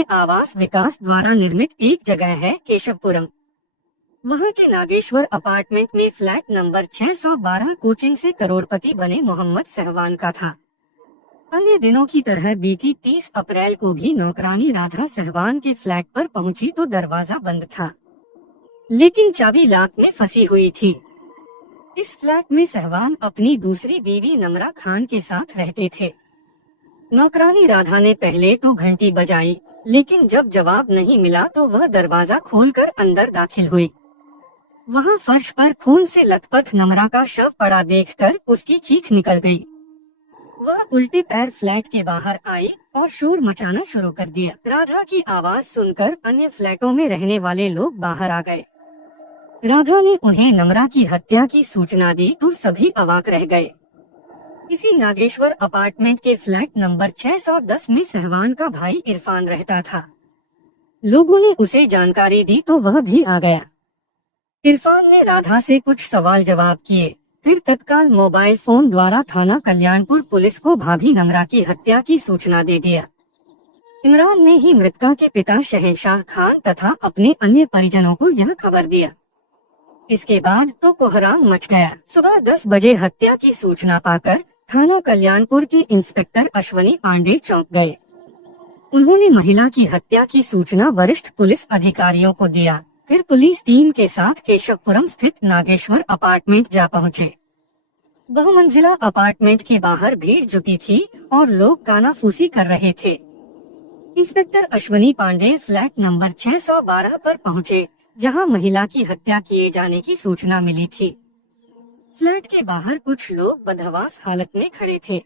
के आवास विकास द्वारा निर्मित एक जगह है केशवपुरम। वहाँ के नागेश्वर अपार्टमेंट में फ्लैट नंबर 612 कोचिंग से करोड़पति बने मोहम्मद सहवान का था। अन्य दिनों की तरह बीती 30 अप्रैल को भी नौकरानी राधा सहवान के फ्लैट पर पहुंची तो दरवाजा बंद था, लेकिन चाबी लॉक में फंसी हुई थी। इस फ्लैट में सहवान अपनी दूसरी बीवी नम्रा खान के साथ रहते थे। नौकरानी राधा ने पहले तो घंटी बजाई, लेकिन जब जवाब नहीं मिला तो वह दरवाजा खोलकर अंदर दाखिल हुई। वहां फर्श पर खून से लथपथ नम्रा का शव पड़ा देखकर उसकी चीख निकल गई। वह उल्टे पैर फ्लैट के बाहर आई और शोर मचाना शुरू कर दिया। राधा की आवाज सुनकर अन्य फ्लैटों में रहने वाले लोग बाहर आ गए। राधा ने उन्हें नम्रा की हत्या की सूचना दी तो सभी अवाक रह गए। इसी नागेश्वर अपार्टमेंट के फ्लैट नंबर 610 में सहवान का भाई इरफान रहता था। लोगों ने उसे जानकारी दी तो वह भी आ गया। इरफान ने राधा से कुछ सवाल जवाब किए, फिर तत्काल मोबाइल फोन द्वारा थाना कल्याणपुर पुलिस को भाभी नम्रा की हत्या की सूचना दे दिया। इमरान ने ही मृतका के पिता शहनशाह खान तथा अपने अन्य परिजनों को यह खबर दिया। इसके बाद तो कोहराम मच गया। सुबह 10 बजे हत्या की सूचना पाकर थाना कल्याणपुर के इंस्पेक्टर अश्वनी पांडे चौंक गए। उन्होंने महिला की हत्या की सूचना वरिष्ठ पुलिस अधिकारियों को दिया। फिर पुलिस टीम के साथ केशवपुरम स्थित नागेश्वर अपार्टमेंट जा पहुंचे। बहुमंजिला अपार्टमेंट के बाहर भीड़ जुटी थी और लोग कानाफूसी कर रहे थे। Inspector Ashwani Pandey flat number 612 पर पहुंचे, जहां महिला की हत्या किए जाने की सूचना मिली थी। फ्लैट के बाहर कुछ लोग बदहवास हालत में खड़े थे।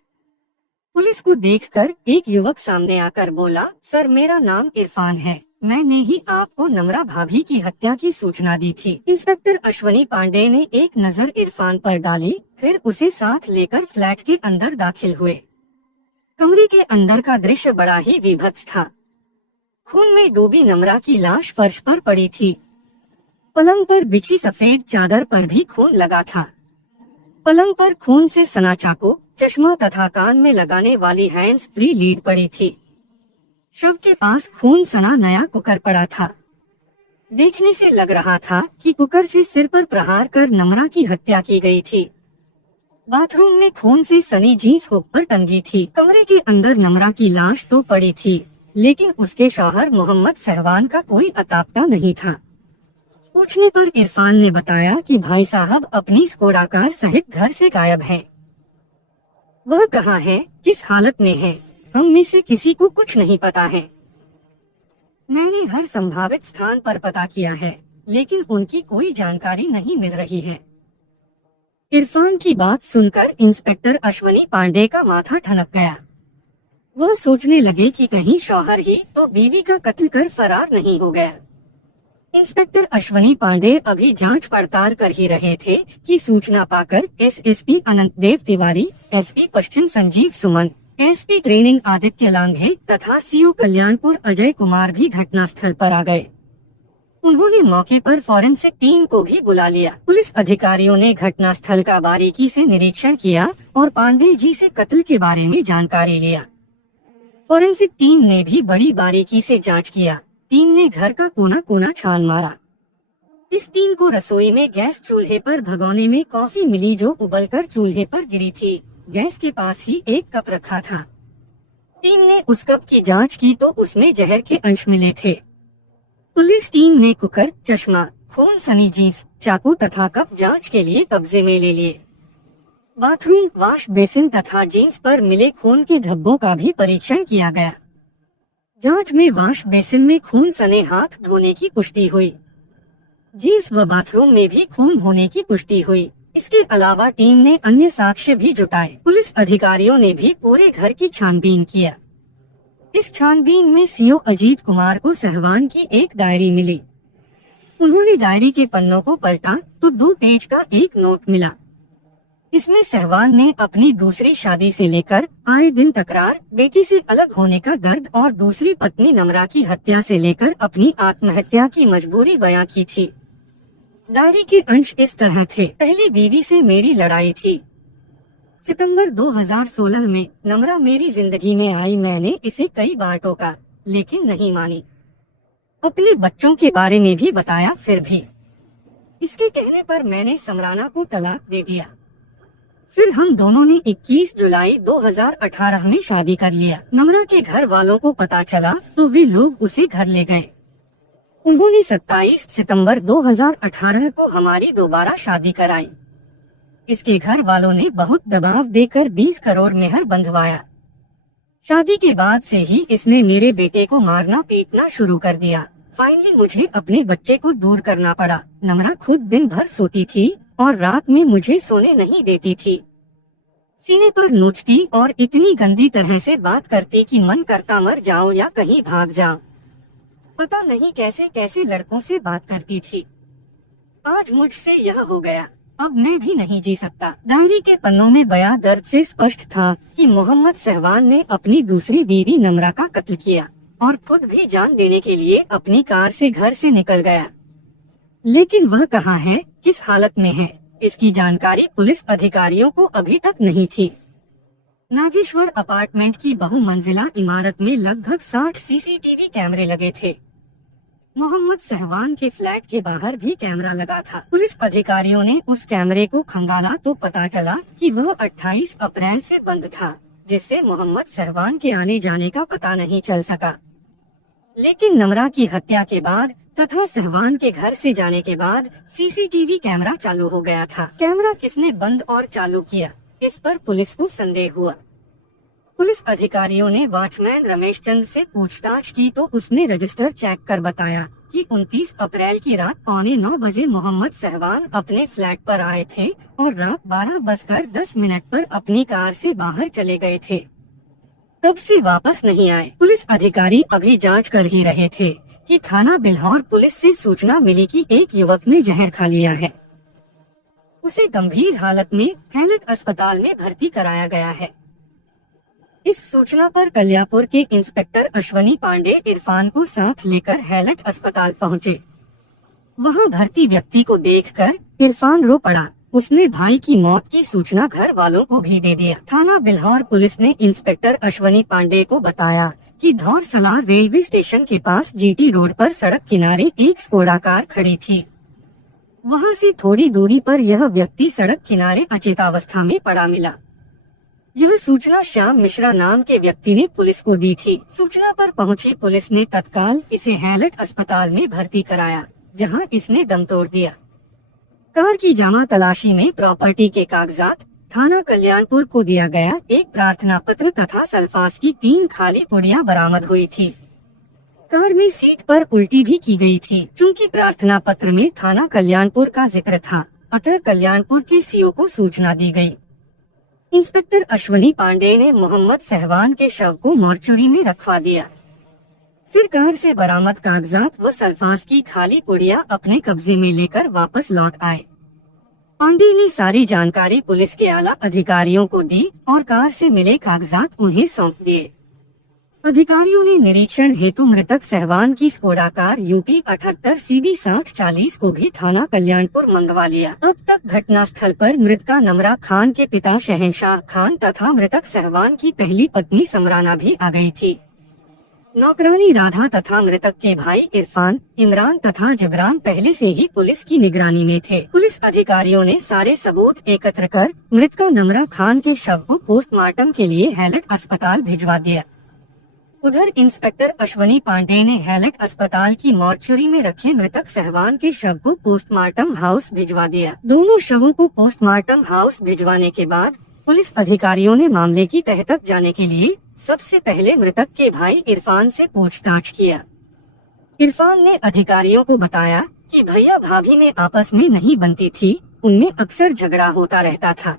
पुलिस को देखकर एक युवक सामने आकर बोला, सर मेरा नाम इरफान है, मैंने ही आपको नम्रा भाभी की हत्या की सूचना दी थी। इंस्पेक्टर अश्वनी पांडे ने एक नजर इरफान पर डाली, फिर उसे साथ लेकर फ्लैट के अंदर दाखिल हुए। कमरे के अंदर का दृश्य बड़ा ही विभत्स था। खून में डूबी नम्रा की लाश फर्श पर पड़ी थी। पलंग पर बिछी सफेद चादर पर भी खून लगा था। पलंग पर खून से सना चाकू, चश्मा तथा कान में लगाने वाली हैंड्स फ्री लीड पड़ी थी। शव के पास खून सना नया कुकर पड़ा था। देखने से लग रहा था कि कुकर से सिर पर प्रहार कर नम्रा की हत्या की गई थी। बाथरूम में खून से सनी जीन्स हुक पर टंगी थी। कमरे के अंदर नम्रा की लाश तो पड़ी थी, लेकिन उसके शौहर मोहम्मद सहवान का कोई अता पता नहीं था। पूछने पर इरफान ने बताया कि भाई साहब अपनी स्कोडा कार सहित घर से गायब हैं। वह कहाँ है, किस हालत में है, हम में से किसी को कुछ नहीं पता है। मैंने हर संभावित स्थान पर पता किया है, लेकिन उनकी कोई जानकारी नहीं मिल रही है। इरफान की बात सुनकर इंस्पेक्टर अश्वनी पांडे का माथा ठनक गया। वह सोचने लगे कि कहीं शौहर ही तो बीवी का कत्ल कर फरार नहीं हो गया। इंस्पेक्टर अश्वनी पांडे अभी जांच पड़ताल कर ही रहे थे कि सूचना पाकर एसएसपी अनंत देव तिवारी, एसपी पश्चिम संजीव सुमन, एसपी ट्रेनिंग आदित्य लांघे तथा सीओ कल्याणपुर अजय कुमार भी घटनास्थल पर आ गए। उन्होंने मौके पर फॉरेंसिक टीम को भी बुला लिया। पुलिस अधिकारियों ने घटनास्थल का बारीकी से निरीक्षण किया और पांडे जी से कत्ल के बारे में जानकारी लिया। फॉरेंसिक टीम ने भी बड़ी बारीकी से जांच किया। टीम ने घर का कोना कोना छान मारा। इस टीम को रसोई में गैस चूल्हे पर भगोने में कॉफी मिली जो उबलकर चूल्हे पर गिरी थी। गैस के पास ही एक कप रखा था। टीम ने उस कप की जांच की तो उसमें जहर के अंश मिले थे। पुलिस टीम ने कुकर, चश्मा, खून सनी जीन्स, चाकू तथा कप जांच के लिए कब्जे में ले लिए। बाथरूम, वॉश बेसिन तथा जीन्स पर मिले खून के धब्बों का भी परीक्षण किया गया। जांच में वॉश बेसिन में खून सने हाथ धोने की पुष्टि हुई। जीन्स व बाथरूम में भी खून होने की पुष्टि हुई। इसके अलावा टीम ने अन्य साक्ष्य भी जुटाए। पुलिस अधिकारियों ने भी पूरे घर की छानबीन किया। इस छानबीन में सीओ अजीत कुमार को सहवान की एक डायरी मिली। उन्होंने डायरी के पन्नों को पलटा तो 2 पेज का एक नोट मिला। इसमें सहवान ने अपनी दूसरी शादी से लेकर आए दिन तकरार, बेटी से अलग होने का दर्द और दूसरी पत्नी नम्रा की हत्या से लेकर अपनी आत्महत्या की मजबूरी बयां की थी। डायरी के अंश इस तरह थे। पहली बीवी से मेरी लड़ाई थी। सितंबर 2016 में नम्रा मेरी जिंदगी में आई। मैंने इसे कई बार टोका, लेकिन नहीं मानी। अपने बच्चों के बारे में भी बताया, फिर भी इसके कहने पर मैंने समराना को तलाक दे दिया। फिर हम दोनों ने 21 जुलाई 2018 में शादी कर लिया। नम्रा के घर वालों को पता चला तो वे लोग उसे घर ले गए। उन्होंने 27 सितंबर 2018 को हमारी दोबारा शादी कराई। इसके घर वालों ने बहुत दबाव देकर 20 करोड़ मेहर बंधवाया। शादी के बाद से ही इसने मेरे बेटे को मारना पीटना शुरू कर दिया। फाइनली मुझे अपने बच्चे को दूर करना पड़ा। नम्रा खुद दिन भर सोती थी और रात में मुझे सोने नहीं देती थी। सीने पर नोचती और इतनी गंदी तरह से बात करती कि मन करता मर जाओ या कहीं भाग जाओ। पता नहीं कैसे कैसे लड़कों से बात करती थी। आज मुझसे यह हो गया, अब मैं भी नहीं जी सकता। डायरी के पन्नों में बयां दर्द से स्पष्ट था कि मोहम्मद सहवान ने अपनी दूसरी बीवी नम्रा का कत्ल किया और खुद भी जान देने के लिए अपनी कार से घर से निकल गया। लेकिन वह कहाँ है, किस हालत में है, इसकी जानकारी पुलिस अधिकारियों को अभी तक नहीं थी। नागेश्वर अपार्टमेंट की बहुमंजिला इमारत में लगभग 60 सीसीटीवी कैमरे लगे थे। मोहम्मद सहवान के फ्लैट के बाहर भी कैमरा लगा था। पुलिस अधिकारियों ने उस कैमरे को खंगाला तो पता चला कि वह 28 अप्रैल से बंद था, जिससे मोहम्मद सहवान के आने जाने का पता नहीं चल सका। लेकिन नम्रा की हत्या के बाद तथा सहवान के घर से जाने के बाद सीसीटीवी कैमरा चालू हो गया था। कैमरा किसने बंद और चालू किया, इस पर पुलिस को संदेह हुआ। पुलिस अधिकारियों ने वॉचमैन रमेश चंद से पूछताछ की तो उसने रजिस्टर चेक कर बताया कि 29 अप्रैल की रात 8:45 बजे मोहम्मद सहवान अपने फ्लैट पर आए थे और रात 12:10 पर अपनी कार से बाहर चले गए थे। तब से वापस नहीं आए। पुलिस अधिकारी अभी जांच कर ही रहे थे कि थाना बिल्हौर पुलिस से सूचना मिली कि एक युवक ने जहर खा लिया है। उसे गंभीर हालत में हैलट अस्पताल में भर्ती कराया गया है। इस सूचना पर कल्यापुर के इंस्पेक्टर अश्वनी पांडे इरफान को साथ लेकर हैलट अस्पताल पहुंचे। वहां भर्ती व्यक्ति को देखकर इरफान रो पड़ा। उसने भाई की मौत की सूचना घर वालों को भी दे दिया। थाना बिल्हौर पुलिस ने इंस्पेक्टर अश्वनी पांडे को बताया कि धौर सलार रेलवे स्टेशन के पास जीटी रोड पर सड़क किनारे एक स्कोडा कार खड़ी थी। वहां से थोड़ी दूरी पर यह व्यक्ति सड़क किनारे अचेतावस्था में पड़ा मिला। यह सूचना श्याम मिश्रा नाम के व्यक्ति ने पुलिस को दी थी। सूचना पर पहुंची पुलिस ने तत्काल इसे हैलट अस्पताल में भर्ती कराया, जहां इसने दम तोड़ दिया। कार की जामा तलाशी में प्रॉपर्टी के कागजात, थाना कल्याणपुर को दिया गया एक प्रार्थना पत्र तथा सल्फास की 3 खाली पुड़ियां बरामद हुई थी। कार में सीट पर उल्टी भी की गई थी। चूँकि प्रार्थना पत्र में थाना कल्याणपुर का जिक्र था, अतः कल्याणपुर के सीओ को सूचना दी गई। इंस्पेक्टर अश्वनी पांडे ने मोहम्मद सहवान के शव को मॉर्चुरी में रखवा दिया। फिर कार से बरामद कागजात व सल्फास की खाली पुड़िया अपने कब्जे में लेकर वापस लौट आए। पांडे ने सारी जानकारी पुलिस के आला अधिकारियों को दी और कार से मिले कागजात उन्हें सौंप दिए। अधिकारियों ने निरीक्षण हेतु मृतक सहवान की स्कोडा कार यूपी 78 CB 6040 को भी थाना कल्याणपुर मंगवा लिया। अब तक घटना स्थल पर मृतका नम्रा खान के पिता शहनशाह खान तथा मृतक सहवान की पहली पत्नी समराना भी आ गई थी। नौकरानी राधा तथा मृतक के भाई इरफान, इमरान तथा जिब्रान पहले से ही पुलिस की निगरानी में थे। पुलिस अधिकारियों ने सारे सबूत एकत्र कर मृतका नम्रा खान के शव को पोस्टमार्टम के लिए हैलट अस्पताल भिजवा दिया। उधर इंस्पेक्टर अश्वनी पांडे ने हैलट अस्पताल की मॉर्चुरी में रखे मृतक सहवान के शव को पोस्टमार्टम हाउस भिजवा दिया। दोनों शवों को पोस्टमार्टम हाउस भिजवाने के बाद पुलिस अधिकारियों ने मामले की तह तक जाने के लिए सबसे पहले मृतक के भाई इरफान से पूछताछ किया। इरफान ने अधिकारियों को बताया कि भैया भाभी में आपस में नहीं बनती थी, उनमें अक्सर झगड़ा होता रहता था।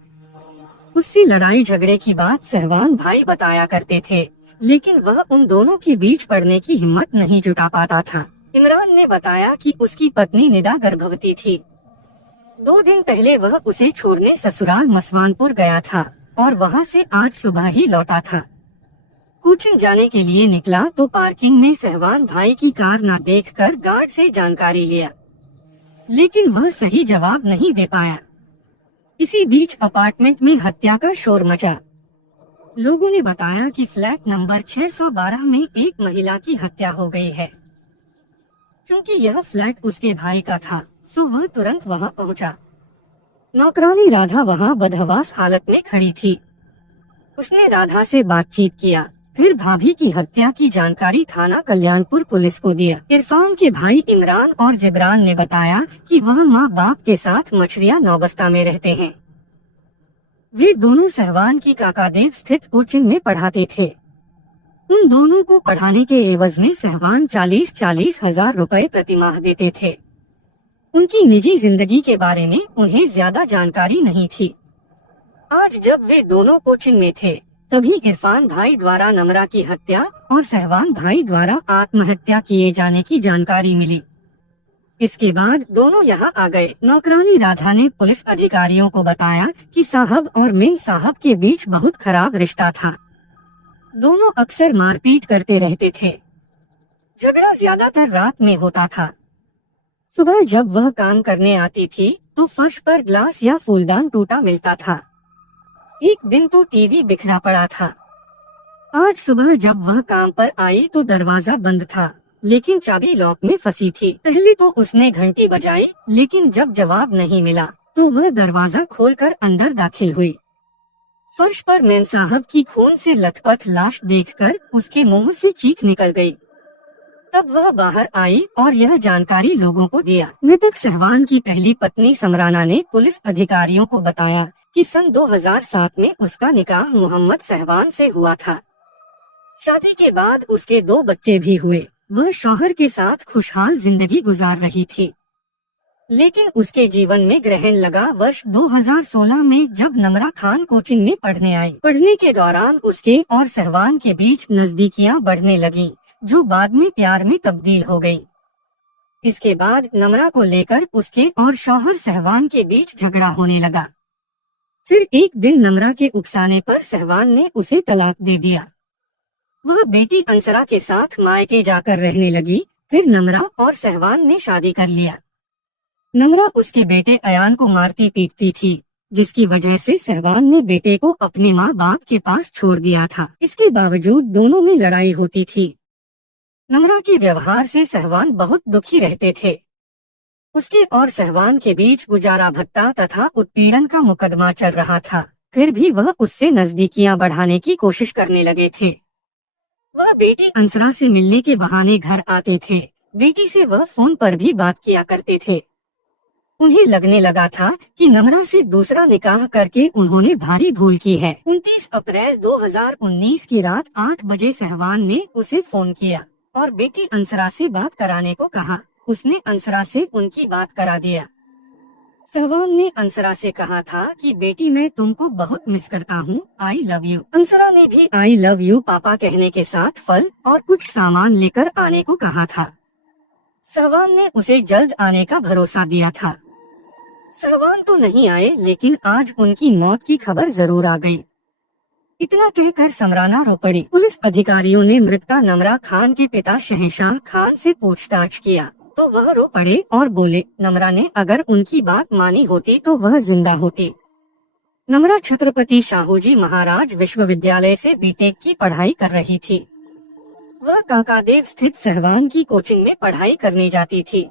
उससे लड़ाई झगड़े की बात सहवान भाई बताया करते थे, लेकिन वह उन दोनों के बीच पड़ने की हिम्मत नहीं जुटा पाता था। इमरान ने बताया कि उसकी पत्नी निदा गर्भवती थी। 2 दिन पहले वह उसे छोड़ने ससुराल मसवानपुर गया था और वहां से आज सुबह ही लौटा था। कोचिंग जाने के लिए निकला तो पार्किंग में सहवान भाई की कार न देखकर गार्ड से जानकारी लिया, लेकिन वह सही जवाब नहीं दे पाया। इसी बीच अपार्टमेंट में हत्या का शोर मचा। लोगों ने बताया कि फ्लैट नंबर 612 में एक महिला की हत्या हो गई है। क्योंकि यह फ्लैट उसके भाई का था, सो वह तुरंत वहां पहुंचा। नौकरानी राधा वहां बदहवास हालत में खड़ी थी। उसने राधा से बातचीत किया, फिर भाभी की हत्या की जानकारी थाना कल्याणपुर पुलिस को दिया। इरफान के भाई इमरान और जिब्रान ने बताया कि वह माँ बाप के साथ मछरिया नौबस्ता में रहते हैं। वे दोनों सहवान की काकादेव स्थित कोचिंग में पढ़ाते थे। उन दोनों को पढ़ाने के एवज में सहवान 40-40 हजार रुपए प्रतिमाह देते थे। उनकी निजी जिंदगी के बारे में उन्हें ज्यादा जानकारी नहीं थी। आज जब वे दोनों कोचिंग में थे, तभी इरफान भाई द्वारा नम्रा की हत्या और सहवान भाई द्वारा आत्महत्या किए जाने की जानकारी मिली। इसके बाद दोनों यहाँ आ गए। नौकरानी राधा ने पुलिस अधिकारियों को बताया कि साहब और मिन साहब के बीच बहुत खराब रिश्ता था। दोनों अक्सर मारपीट करते रहते थे। झगड़ा ज्यादातर रात में होता था। सुबह जब वह काम करने आती थी तो फर्श पर ग्लास या फूलदान टूटा मिलता था। एक दिन तो टीवी बिखरा पड़ा था। आज सुबह जब वह काम पर आई तो दरवाजा बंद था, लेकिन चाबी लॉक में फंसी थी। पहले तो उसने घंटी बजाई, लेकिन जब जवाब नहीं मिला तो वह दरवाजा खोलकर अंदर दाखिल हुई। फर्श पर मेम साहब की खून से लथपथ लाश देखकर उसके मुंह से चीख निकल गई। तब वह बाहर आई और यह जानकारी लोगों को दिया। मृतक सहवान की पहली पत्नी समराना ने पुलिस अधिकारियों को बताया कि सन 2007 में उसका निकाह मोहम्मद सहवान से हुआ था। शादी के बाद उसके 2 बच्चे भी हुए। वह शौहर के साथ खुशहाल जिंदगी गुजार रही थी, लेकिन उसके जीवन में ग्रहण लगा वर्ष 2016 में, जब नम्रा खान कोचिंग में पढ़ने आई। पढ़ने के दौरान उसके और सहवान के बीच नजदीकियां बढ़ने लगी, जो बाद में प्यार में तब्दील हो गई। इसके बाद नम्रा को लेकर उसके और शौहर सहवान के बीच झगड़ा होने लगा। फिर एक दिन नम्रा के उकसाने पर सहवान ने उसे तलाक दे दिया। वह बेटी अंसरा के साथ मायके जाकर रहने लगी। फिर नम्रा और सहवान ने शादी कर लिया। नम्रा उसके बेटे अयान को मारती पीटती थी, जिसकी वजह से सहवान ने बेटे को अपने माँ बाप के पास छोड़ दिया था। इसके बावजूद दोनों में लड़ाई होती थी। नम्रा के व्यवहार से सहवान बहुत दुखी रहते थे। उसके और सहवान के बीच गुजारा भत्ता तथा उत्पीड़न का मुकदमा चल रहा था। फिर भी वह उससे नजदीकियां बढ़ाने की कोशिश करने लगे थे। वह बेटी अंसरा से मिलने के बहाने घर आते थे। बेटी से वह फोन पर भी बात किया करते थे। उन्हें लगने लगा था कि नम्रा से दूसरा निकाह करके उन्होंने भारी भूल की है। 29 अप्रैल 2019 की रात 8 बजे सहवान ने उसे फोन किया और बेटी अंसरा से बात कराने को कहा। उसने अंसरा से उनकी बात करा दिया। सहवान ने अंसरा से कहा था कि बेटी मैं तुमको बहुत मिस करता हूँ, आई लव यू। अंसरा ने भी आई लव यू पापा कहने के साथ फल और कुछ सामान लेकर आने को कहा था। सहवान ने उसे जल्द आने का भरोसा दिया था। सहवान तो नहीं आए, लेकिन आज उनकी मौत की खबर जरूर आ गई। इतना कहकर समराना रो पड़ी। पुलिस अधिकारियों ने मृतका नम्रा खान के पिता शहंशाह खान से पूछताछ किया तो वह रो पड़े और बोले, नम्रा ने अगर उनकी बात मानी होती तो वह जिंदा होती। नम्रा छत्रपति शाहूजी महाराज विश्वविद्यालय से बीटेक की पढ़ाई कर रही थी। वह काकादेव स्थित सहवान की कोचिंग में पढ़ाई करने जाती थी।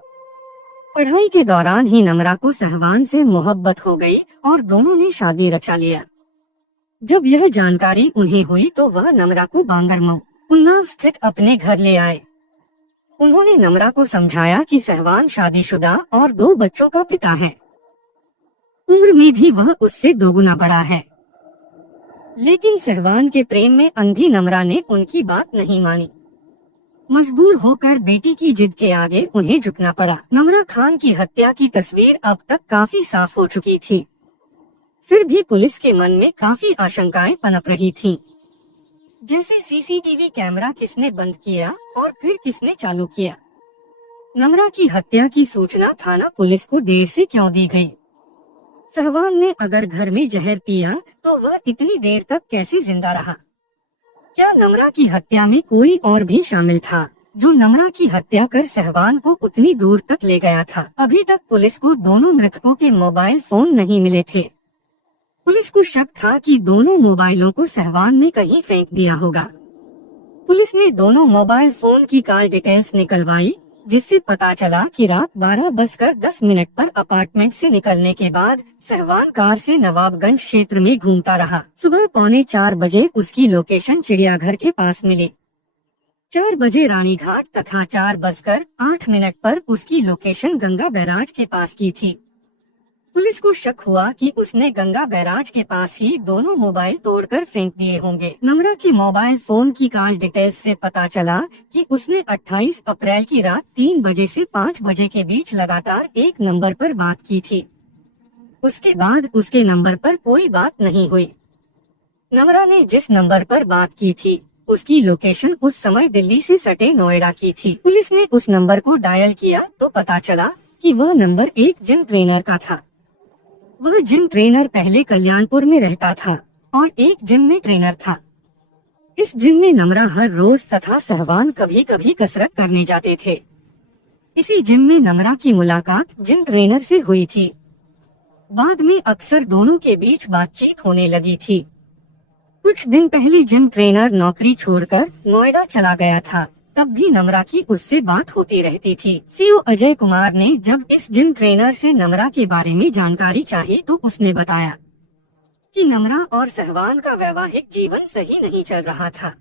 पढ़ाई के दौरान ही नम्रा को सहवान से मोहब्बत हो गई और दोनों ने शादी रचा लिया। जब यह जानकारी उन्हें हुई तो वह नम्रा को बांगरमऊ, उन्नाव स्थित अपने घर ले आए। उन्होंने नम्रा को समझाया कि सहवान शादीशुदा और 2 बच्चों का पिता है। उम्र में भी वह उससे 2 गुना बड़ा है। लेकिन सहवान के प्रेम में अंधी नम्रा ने उनकी बात नहीं मानी। मजबूर होकर बेटी की जिद के आगे उन्हें झुकना पड़ा। नम्रा खान की हत्या की तस्वीर अब तक काफी साफ हो चुकी थी। फिर भी पुलिस के मन में काफी आशंकाएं पनप रही थीं। जैसे सीसीटीवी कैमरा किसने बंद किया और फिर किसने चालू किया। नम्रा की हत्या की सूचना थाना पुलिस को देर से क्यों दी गई। सहवान ने अगर घर में जहर पिया तो वह इतनी देर तक कैसे जिंदा रहा। क्या नम्रा की हत्या में कोई और भी शामिल था, जो नम्रा की हत्या कर सहवान को उतनी दूर तक ले गया था। अभी तक पुलिस को दोनों मृतकों के मोबाइल फोन नहीं मिले थे। पुलिस को शक था कि दोनों मोबाइलों को सहवान ने कहीं फेंक दिया होगा। पुलिस ने दोनों मोबाइल फोन की कॉल डिटेल्स निकलवाई, जिससे पता चला कि रात 12:10 पर अपार्टमेंट से निकलने के बाद सहवान कार से नवाबगंज क्षेत्र में घूमता रहा। सुबह 3:45 बजे उसकी लोकेशन चिड़ियाघर के पास मिली। 4 बजे रानीघाट तथा 4:08 पर उसकी लोकेशन गंगा बैराज के पास की थी। पुलिस को शक हुआ कि उसने गंगा बैराज के पास ही दोनों मोबाइल तोड़कर फेंक दिए होंगे। नम्रा के मोबाइल फोन की कॉल डिटेल्स से पता चला कि उसने 28 अप्रैल की रात 3 बजे से 5 बजे के बीच लगातार एक नंबर पर बात की थी। उसके बाद उसके नंबर पर कोई बात नहीं हुई। नम्रा ने जिस नंबर पर बात की थी, उसकी लोकेशन उस समय दिल्ली से सटे नोएडा की थी। पुलिस ने उस नंबर को डायल किया तो पता चला कि वह नंबर एक जिम ट्रेनर का था। वह जिम ट्रेनर पहले कल्याणपुर में रहता था और एक जिम में ट्रेनर था। इस जिम में नम्रा हर रोज तथा सहवान कभी कभी कसरत करने जाते थे। इसी जिम में नम्रा की मुलाकात जिम ट्रेनर से हुई थी। बाद में अक्सर दोनों के बीच बातचीत होने लगी थी। कुछ दिन पहले जिम ट्रेनर नौकरी छोड़कर नोएडा चला गया था, तब भी नम्रा की उससे बात होती रहती थी। सीओ अजय कुमार ने जब इस जिम ट्रेनर से नम्रा के बारे में जानकारी चाही तो उसने बताया कि नम्रा और सहवान का वैवाहिक जीवन सही नहीं चल रहा था।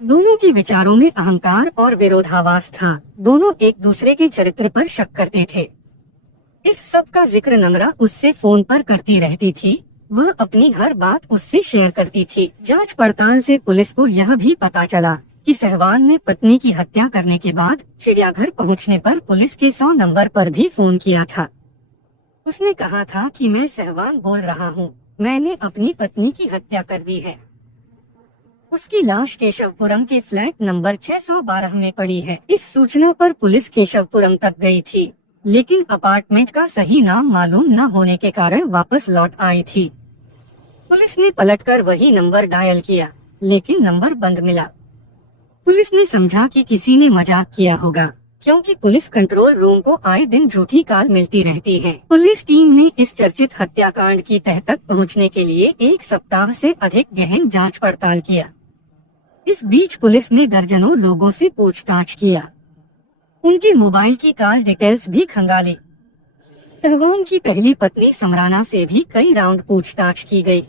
दोनों के विचारों में अहंकार और विरोधाभास था। दोनों एक दूसरे के चरित्र पर शक करते थे। इस सब का जिक्र नम्रा उससे फोन पर करती रहती थी। वह अपनी हर बात उससे शेयर करती थी। जांच पड़ताल से पुलिस को यह भी पता चला कि सहवान ने पत्नी की हत्या करने के बाद चिड़ियाघर पहुंचने पर पुलिस के 100 नंबर पर भी फोन किया था। उसने कहा था कि मैं सहवान बोल रहा हूँ, मैंने अपनी पत्नी की हत्या कर दी है। उसकी लाश केशवपुरम के फ्लैट नंबर 612 में पड़ी है। इस सूचना पर पुलिस केशवपुरम तक गई थी, लेकिन अपार्टमेंट का सही नाम मालूम न होने के कारण वापस लौट आई थी। पुलिस ने पलटकर वही नंबर डायल किया, लेकिन नंबर बंद मिला। पुलिस ने समझा कि किसी ने मजाक किया होगा, क्योंकि पुलिस कंट्रोल रूम को आए दिन झूठी कॉल मिलती रहती है। पुलिस टीम ने इस चर्चित हत्याकांड की तह तक पहुंचने के लिए 1 सप्ताह से अधिक गहन जांच पड़ताल किया। इस बीच पुलिस ने दर्जनों लोगों से पूछताछ किया। उनके मोबाइल की कॉल डिटेल्स भी खंगाली। सहवान की पहली पत्नी समराना से भी कई राउंड पूछताछ की गई।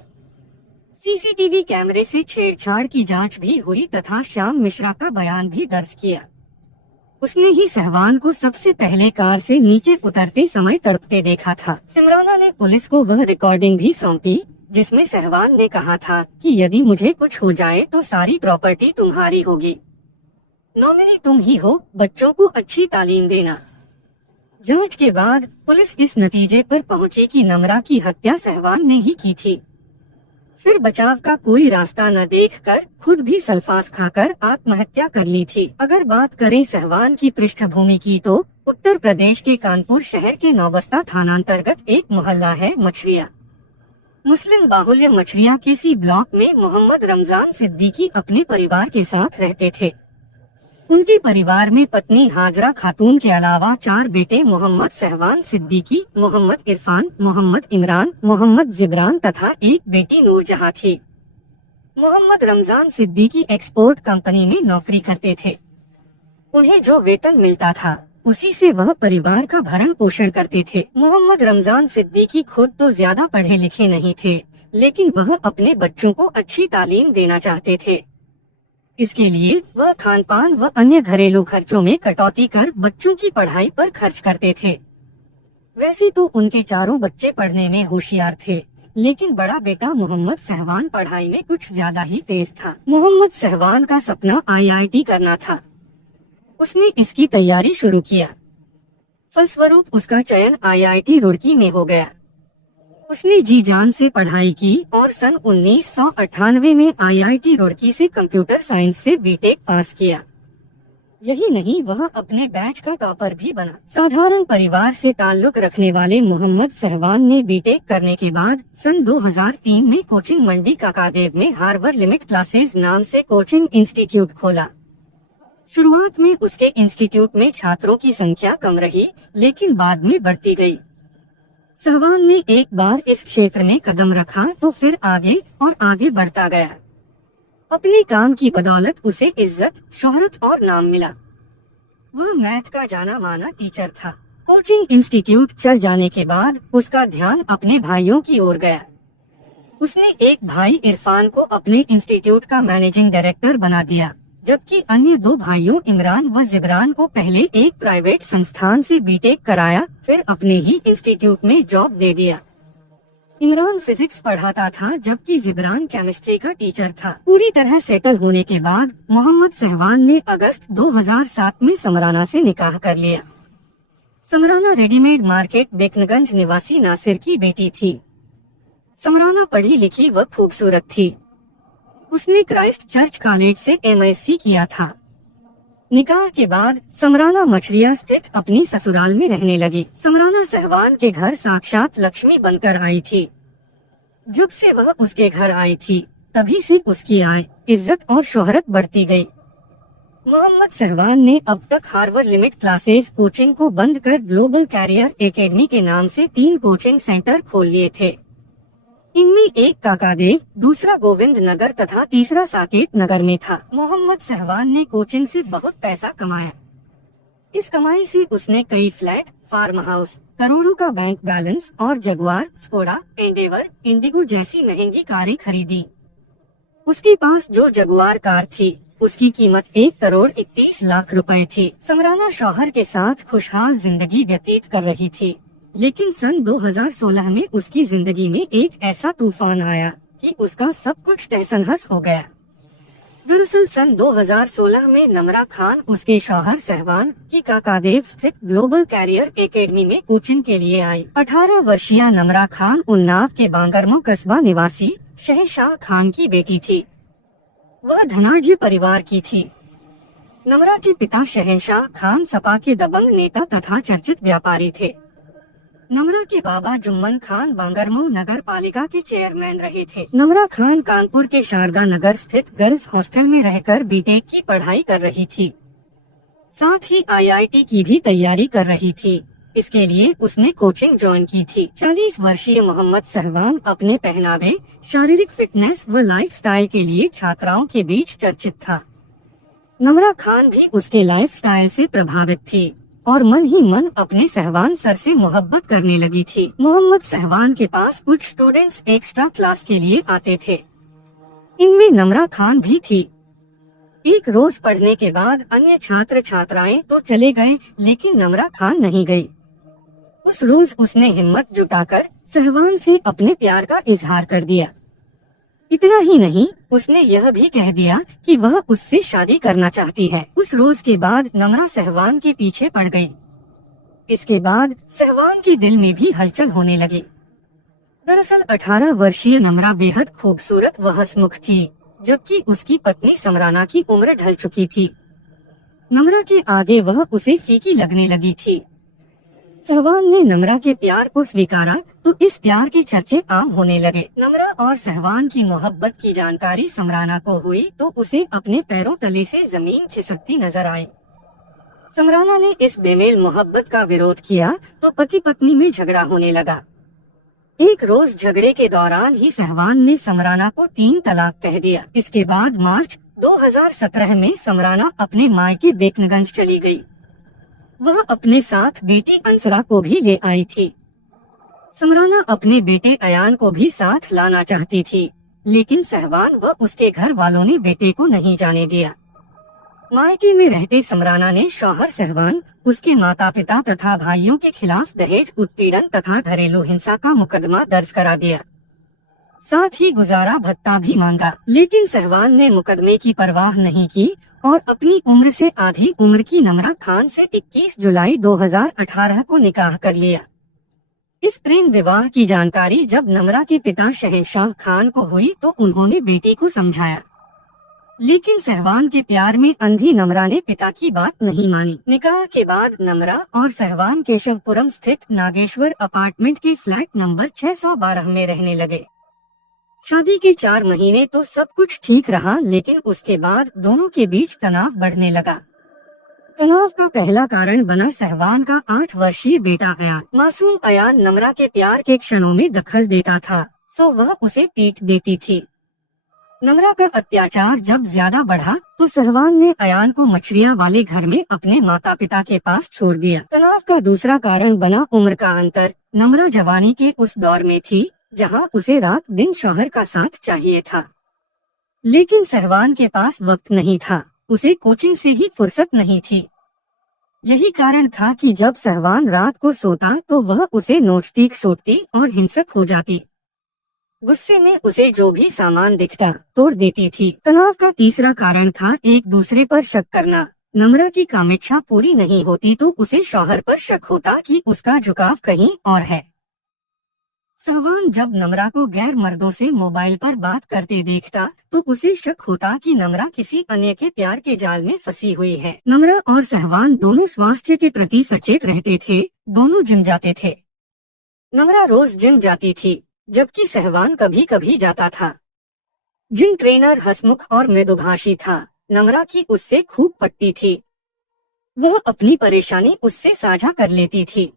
सीसीटीवी कैमरे से छेड़छाड़ की जांच भी हुई तथा श्याम मिश्रा का बयान भी दर्ज किया। उसने ही सहवान को सबसे पहले कार से नीचे उतरते समय तड़पते देखा था। सिमराना ने पुलिस को वह रिकॉर्डिंग भी सौंपी, जिसमें सहवान ने कहा था कि यदि मुझे कुछ हो जाए तो सारी प्रॉपर्टी तुम्हारी होगी। नॉमिनी तुम ही हो, बच्चों को अच्छी तालीम देना। जांच के बाद पुलिस इस नतीजे पर पहुंची कि नम्रा की हत्या सहवान ने ही की थी। फिर बचाव का कोई रास्ता न देखकर खुद भी सल्फास खाकर आत्महत्या कर ली थी। अगर बात करें सहवान की पृष्ठभूमि की तो उत्तर प्रदेश के कानपुर शहर के नौबस्ता थानांतर्गत एक मोहल्ला है मछरिया। मुस्लिम बाहुल्य मछरिया के सी ब्लॉक में मोहम्मद रमजान सिद्दीकी अपने परिवार के साथ रहते थे। उनके परिवार में पत्नी हाजरा खातून के अलावा 4 बेटे मोहम्मद सहवान सिद्दीकी, मोहम्मद इरफान, मोहम्मद इमरान, मोहम्मद जिब्रान तथा एक बेटी नूरजहां थी। मोहम्मद रमजान सिद्दीकी एक्सपोर्ट कंपनी में नौकरी करते थे। उन्हें जो वेतन मिलता था उसी से वह परिवार का भरण पोषण करते थे। मोहम्मद रमजान सिद्दीकी खुद तो ज्यादा पढ़े लिखे नहीं थे, लेकिन वह अपने बच्चों को अच्छी तालीम देना चाहते थे। इसके लिए वह खान पान व अन्य घरेलू खर्चों में कटौती कर बच्चों की पढ़ाई पर खर्च करते थे। वैसे तो उनके चारों बच्चे पढ़ने में होशियार थे, लेकिन बड़ा बेटा मोहम्मद सहवान पढ़ाई में कुछ ज्यादा ही तेज था। मोहम्मद सहवान का सपना IIT करना था। उसने इसकी तैयारी शुरू किया। फलस्वरूप उसका चयन IIT रुड़की में हो गया। उसने जी जान से पढ़ाई की और सन 1998 में IIT रुड़की से कंप्यूटर साइंस से बीटेक पास किया। यही नहीं, वह अपने बैच का टॉपर भी बना। साधारण परिवार से ताल्लुक रखने वाले मोहम्मद सहवान ने बीटेक करने के बाद सन 2003 में कोचिंग मंडी काकादेव में हार्बर लिमिट क्लासेस नाम से कोचिंग इंस्टीट्यूट खोला। शुरुआत में उसके इंस्टीट्यूट में छात्रों की संख्या कम रही, लेकिन बाद में बढ़ती गई। सहवान ने एक बार इस क्षेत्र में कदम रखा तो फिर आगे और आगे बढ़ता गया। अपने काम की बदौलत उसे इज्जत, शोहरत और नाम मिला। वह मैथ का जाना माना टीचर था। कोचिंग इंस्टीट्यूट चल जाने के बाद उसका ध्यान अपने भाइयों की ओर गया। उसने एक भाई इरफान को अपने इंस्टीट्यूट का मैनेजिंग डायरेक्टर बना दिया, जबकि अन्य दो भाइयों इमरान व जिब्रान को पहले एक प्राइवेट संस्थान से बीटेक कराया, फिर अपने ही इंस्टीट्यूट में जॉब दे दिया। इमरान फिजिक्स पढ़ाता था जबकि जिब्रान केमिस्ट्री का टीचर था। पूरी तरह सेटल होने के बाद मोहम्मद सहवान ने अगस्त 2007 में समराना से निकाह कर लिया। समराना रेडीमेड मार्केट बेकनगंज निवासी नासिर की बेटी थी। समराना पढ़ी लिखी व खूबसूरत थी। उसने क्राइस्ट चर्च कॉलेज से MSc किया था। निकाह के बाद समराना मछलिया स्थित अपनी ससुराल में रहने लगी। समराना सहवान के घर साक्षात लक्ष्मी बनकर आई थी। जब से वह उसके घर आई थी तभी से उसकी आय, इज्जत और शोहरत बढ़ती गई। मोहम्मद सहवान ने अब तक हार्वर्ड लिमिट क्लासेस कोचिंग को बंद कर ग्लोबल कैरियर एकेडमी के नाम से 3 कोचिंग सेंटर खोल लिए थे। इनमें एक काकादेव, दूसरा गोविंद नगर तथा तीसरा साकेत नगर में था। मोहम्मद सहवान ने कोचिंग से बहुत पैसा कमाया। इस कमाई से उसने कई फ्लैट, फार्म हाउस, करोड़ों का बैंक बैलेंस और जगुआर, स्कोडा, एंडेवर, इंडिगो जैसी महंगी कारें खरीदी। उसके पास जो जगुआर कार थी उसकी कीमत 1,31,00,000 रुपए थी। समराना शौहर के साथ खुशहाल जिंदगी व्यतीत कर रही थी, लेकिन सन 2016 में उसकी जिंदगी में एक ऐसा तूफान आया कि उसका सब कुछ तहस-नहस हो गया। दरअसल सन 2016 में नमरा खान उसके शौहर सहवान की काकादेव स्थित ग्लोबल कैरियर एकेडमी में कोचिंग के लिए आई। 18 वर्षीय नमरा खान उन्नाव के बांगरमो कस्बा निवासी शहशाह खान की बेटी थी। वह धनाढ्य परिवार की थी। नमरा के पिता शहनशाह खान सपा के दबंग नेता तथा चर्चित व्यापारी थे। नमरा के बाबा जुम्मन खान बांगरमऊ नगर पालिका के चेयरमैन रहे थे। नमरा खान कानपुर के शारदा नगर स्थित गर्ल्स हॉस्टल में रहकर बीटेक की पढ़ाई कर रही थी। साथ ही IIT की भी तैयारी कर रही थी। इसके लिए उसने कोचिंग ज्वाइन की थी। 40 वर्षीय मोहम्मद सहवान अपने पहनावे, शारीरिक फिटनेस व लाइफस्टाइल के लिए छात्राओं के बीच चर्चित था। नमरा खान भी उसके लाइफस्टाइल से प्रभावित थी और मन ही मन अपने सहवान सर से मोहब्बत करने लगी थी। मोहम्मद सहवान के पास कुछ स्टूडेंट्स एक्स्ट्रा क्लास के लिए आते थे। इनमें नमरा खान भी थी। एक रोज पढ़ने के बाद अन्य छात्र छात्राएं तो चले गए, लेकिन नमरा खान नहीं गई। उस रोज उसने हिम्मत जुटाकर सहवान से अपने प्यार का इजहार कर दिया। इतना ही नहीं, उसने यह भी कह दिया कि वह उससे शादी करना चाहती है। उस रोज के बाद नमरा सहवान के पीछे पड़ गई। इसके बाद सहवान के दिल में भी हलचल होने लगी। दरअसल 18 वर्षीय नमरा बेहद खूबसूरत व हंसमुख थी, जबकि उसकी पत्नी समराना की उम्र ढल चुकी थी। नमरा के आगे वह उसे फीकी लगने लगी थी। सहवान ने नमरा के प्यार को स्वीकारा तो इस प्यार के चर्चे आम होने लगे। नमरा और सहवान की मोहब्बत की जानकारी समराना को हुई तो उसे अपने पैरों तले से जमीन खिसकती नजर आई। समराना ने इस बेमेल मोहब्बत का विरोध किया तो पति पत्नी में झगड़ा होने लगा। एक रोज झगड़े के दौरान ही सहवान ने समराना को 3 तलाक कह दिया। इसके बाद मार्च 2017 में समराना अपने मायके बेकनगंज चली गई। वह अपने साथ बेटी अंसरा को भी ले आई थी। समराना अपने बेटे अयान को भी साथ लाना चाहती थी, लेकिन सहवान व उसके घर वालों ने बेटे को नहीं जाने दिया। मायके में रहते समराना ने शौहर सहवान, उसके माता पिता तथा भाइयों के खिलाफ दहेज उत्पीड़न तथा घरेलू हिंसा का मुकदमा दर्ज करा दिया। साथ ही गुजारा भत्ता भी मांगा, लेकिन सहवान ने मुकदमे की परवाह नहीं की और अपनी उम्र से आधी उम्र की नमरा खान से 21 जुलाई 2018 को निकाह कर लिया। इस प्रेम विवाह की जानकारी जब नमरा के पिता शहनशाह खान को हुई तो उन्होंने बेटी को समझाया, लेकिन सहवान के प्यार में अंधी नमरा ने पिता की बात नहीं मानी। निकाह के बाद नमरा और सहवान केशवपुरम स्थित नागेश्वर अपार्टमेंट के फ्लैट नंबर 612 में रहने लगे। शादी के 4 महीने तो सब कुछ ठीक रहा, लेकिन उसके बाद दोनों के बीच तनाव बढ़ने लगा। तनाव का पहला कारण बना सहवान का 8 वर्षीय बेटा अयान। मासूम अयान नम्रा के प्यार के क्षणों में दखल देता था, सो वह उसे पीट देती थी। नम्रा का अत्याचार जब ज्यादा बढ़ा तो सहवान ने अयान को मछलियाँ वाले घर में अपने माता पिता के पास छोड़ दिया। तनाव का दूसरा कारण बना उम्र का अंतर। नम्रा जवानी के उस दौर में थी जहाँ उसे रात दिन शौहर का साथ चाहिए था, लेकिन सहवान के पास वक्त नहीं था, उसे कोचिंग से ही फुर्सत नहीं थी। यही कारण था कि जब सहवान रात को सोता तो वह उसे नोचती, सोचती और हिंसक हो जाती। गुस्से में उसे जो भी सामान दिखता तोड़ देती थी। तनाव का तीसरा कारण था एक दूसरे पर शक करना। नम्रा की कामेच्छा पूरी नहीं होती तो उसे शौहर पर शक होता कि उसका झुकाव कहीं और है। सहवान जब नम्रा को गैर मर्दों से मोबाइल पर बात करते देखता तो उसे शक होता कि नम्रा किसी अन्य के प्यार के जाल में फंसी हुई है। नम्रा और सहवान दोनों स्वास्थ्य के प्रति सचेत रहते थे, दोनों जिम जाते थे। नम्रा रोज जिम जाती थी, जबकि सहवान कभी कभी जाता था। जिम ट्रेनर हंसमुख और मृदुभाषी था। नम्रा की उससे खूब पटती थी। वह अपनी परेशानी उससे साझा कर लेती थी।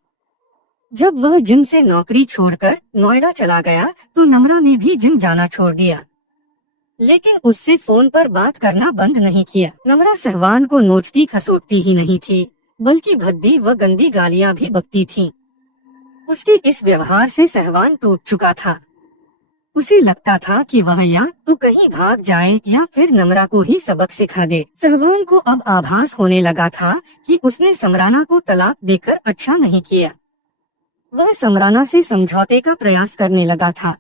जब वह जिम से नौकरी छोड़कर नोएडा चला गया तो नम्रा ने भी जिम जाना छोड़ दिया, लेकिन उससे फोन पर बात करना बंद नहीं किया। नम्रा सहवान को नोचती खसोटती ही नहीं थी, बल्कि भद्दी व गंदी गालियां भी बकती थी। उसके इस व्यवहार से सहवान टूट चुका था। उसे लगता था कि वह या तो कहीं भाग जाए या फिर नम्रा को ही सबक सिखा दे। सहवान को अब आभास होने लगा था कि उसने समराना को तलाक देकर अच्छा नहीं किया। वह समराना से समझौते का प्रयास करने लगा था।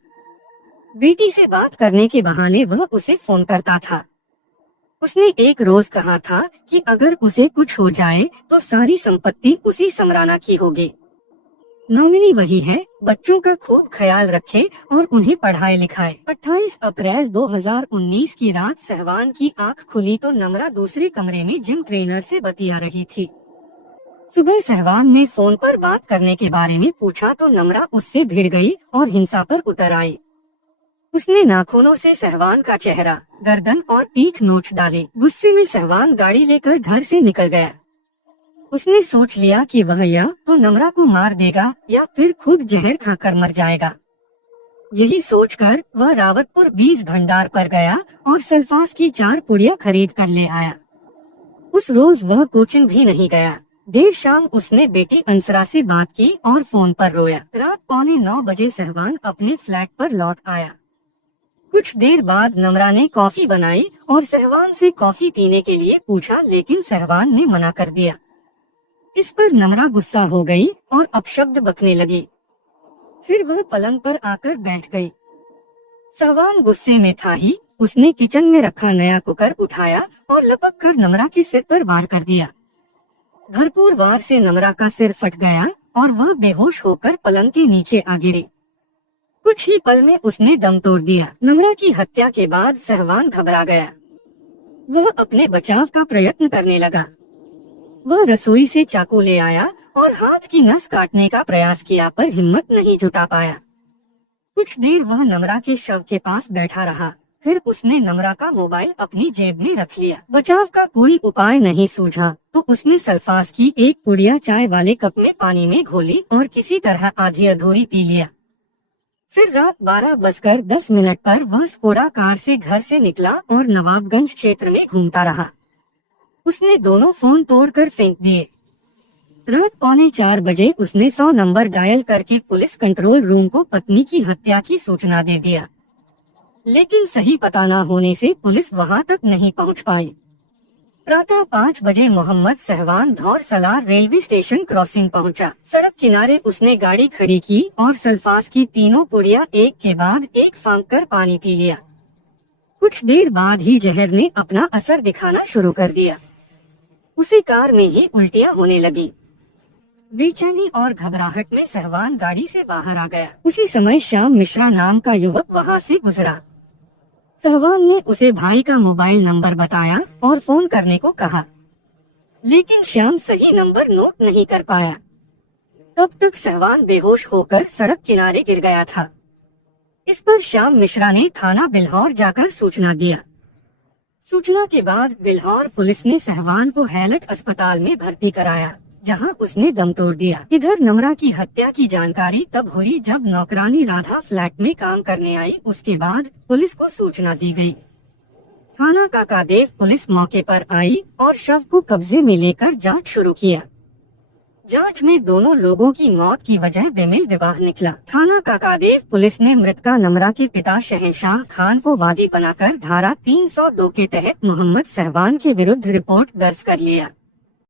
बेटी से बात करने के बहाने वह उसे फोन करता था। उसने एक रोज कहा था कि अगर उसे कुछ हो जाए तो सारी संपत्ति उसी समराना की होगी। नॉमिनी वही है, बच्चों का खूब ख्याल रखे और उन्हें पढ़ाए लिखाए। 28 अप्रैल 2019 की रात सहवान की आंख खुली तो नम्रा दूसरे कमरे में जिम ट्रेनर से बतिया रही थी। सुबह सहवान ने फोन पर बात करने के बारे में पूछा तो नम्रा उससे भिड़ गई और हिंसा पर उतर आई। उसने नाखूनों से सहवान का चेहरा, गर्दन और पीठ नोच डाली। गुस्से में सहवान गाड़ी लेकर घर से निकल गया। उसने सोच लिया कि वह या तो नम्रा को मार देगा या फिर खुद जहर खाकर मर जाएगा। यही सोचकर वह रावतपुर बीज भंडार पर गया और सल्फास की 4 पुड़िया खरीद कर ले आया। उस रोज वह कोचिंग भी नहीं गया। देर शाम उसने बेटी अंसरा से बात की और फोन पर रोया। रात 8:45 बजे सहवान अपने फ्लैट पर लौट आया। कुछ देर बाद नम्रा ने कॉफी बनाई और सहवान से कॉफी पीने के लिए पूछा, लेकिन सहवान ने मना कर दिया। इस पर नम्रा गुस्सा हो गई और अपशब्द बकने लगी। फिर वह पलंग पर आकर बैठ गई। सहवान गुस्से में था ही उसने किचन में रखा नया कुकर उठाया और लपक कर नम्रा के सिर पर वार कर दिया। भरपूर वार से नम्रा का सिर फट गया और वह बेहोश होकर पलंग के नीचे आ गिरी। कुछ ही पल में उसने दम तोड़ दिया। नम्रा की हत्या के बाद सहवान घबरा गया। वह अपने बचाव का प्रयत्न करने लगा। वह रसोई से चाकू ले आया और हाथ की नस काटने का प्रयास किया, पर हिम्मत नहीं जुटा पाया। कुछ देर वह नम्रा के शव के पास बैठा रहा। फिर उसने नम्रा का मोबाइल अपनी जेब में रख लिया। बचाव का कोई उपाय नहीं सूझा तो उसने सल्फास की 1 पुड़िया चाय वाले कप में पानी में घोली और किसी तरह आधी अधूरी पी लिया। फिर रात 12:10 पर वह स्कोडा कार से घर से निकला और नवाबगंज क्षेत्र में घूमता रहा। उसने दोनों फोन तोड़कर फेंक दिए। रात 3:45 बजे उसने 100 नंबर डायल करके पुलिस कंट्रोल रूम को पत्नी की हत्या की सूचना दे दिया, लेकिन सही पता न होने से पुलिस वहां तक नहीं पहुंच पाई। प्रातः 5 बजे Mohammad Sahwan Dhaur Salar railway station crossing पहुंचा। सड़क किनारे उसने गाड़ी खड़ी की और सल्फास की 3 पुड़िया एक के बाद एक फांक कर पानी पी लिया। कुछ देर बाद ही जहर ने अपना असर दिखाना शुरू कर दिया। उसे कार में ही उल्टियां होने लगी। बेचैनी और घबराहट में सहवान गाड़ी से बाहर आ गया। उसी समय श्याम मिश्रा नाम का युवक वहां से गुजरा। सहवान ने उसे भाई का मोबाइल नंबर बताया और फोन करने को कहा, लेकिन श्याम सही नंबर नोट नहीं कर पाया। तब तक सहवान बेहोश होकर सड़क किनारे गिर गया था। इस पर श्याम मिश्रा ने थाना बिल्हौर जाकर सूचना दिया। सूचना के बाद बिल्हौर पुलिस ने सहवान को हैलट अस्पताल में भर्ती कराया, जहां उसने दम तोड़ दिया। इधर नम्रा की हत्या की जानकारी तब हुई जब नौकरानी राधा फ्लैट में काम करने आई। उसके बाद पुलिस को सूचना दी गई। थाना काकादेव पुलिस मौके पर आई और शव को कब्जे में लेकर जांच शुरू किया। जांच में दोनों लोगों की मौत की वजह बेमेल विवाह निकला। थाना काकादेव पुलिस ने मृतका नम्रा के पिता शहनशाह खान को वादी बनाकर धारा 302 के तहत मोहम्मद सहवान के विरुद्ध रिपोर्ट दर्ज कर लिया।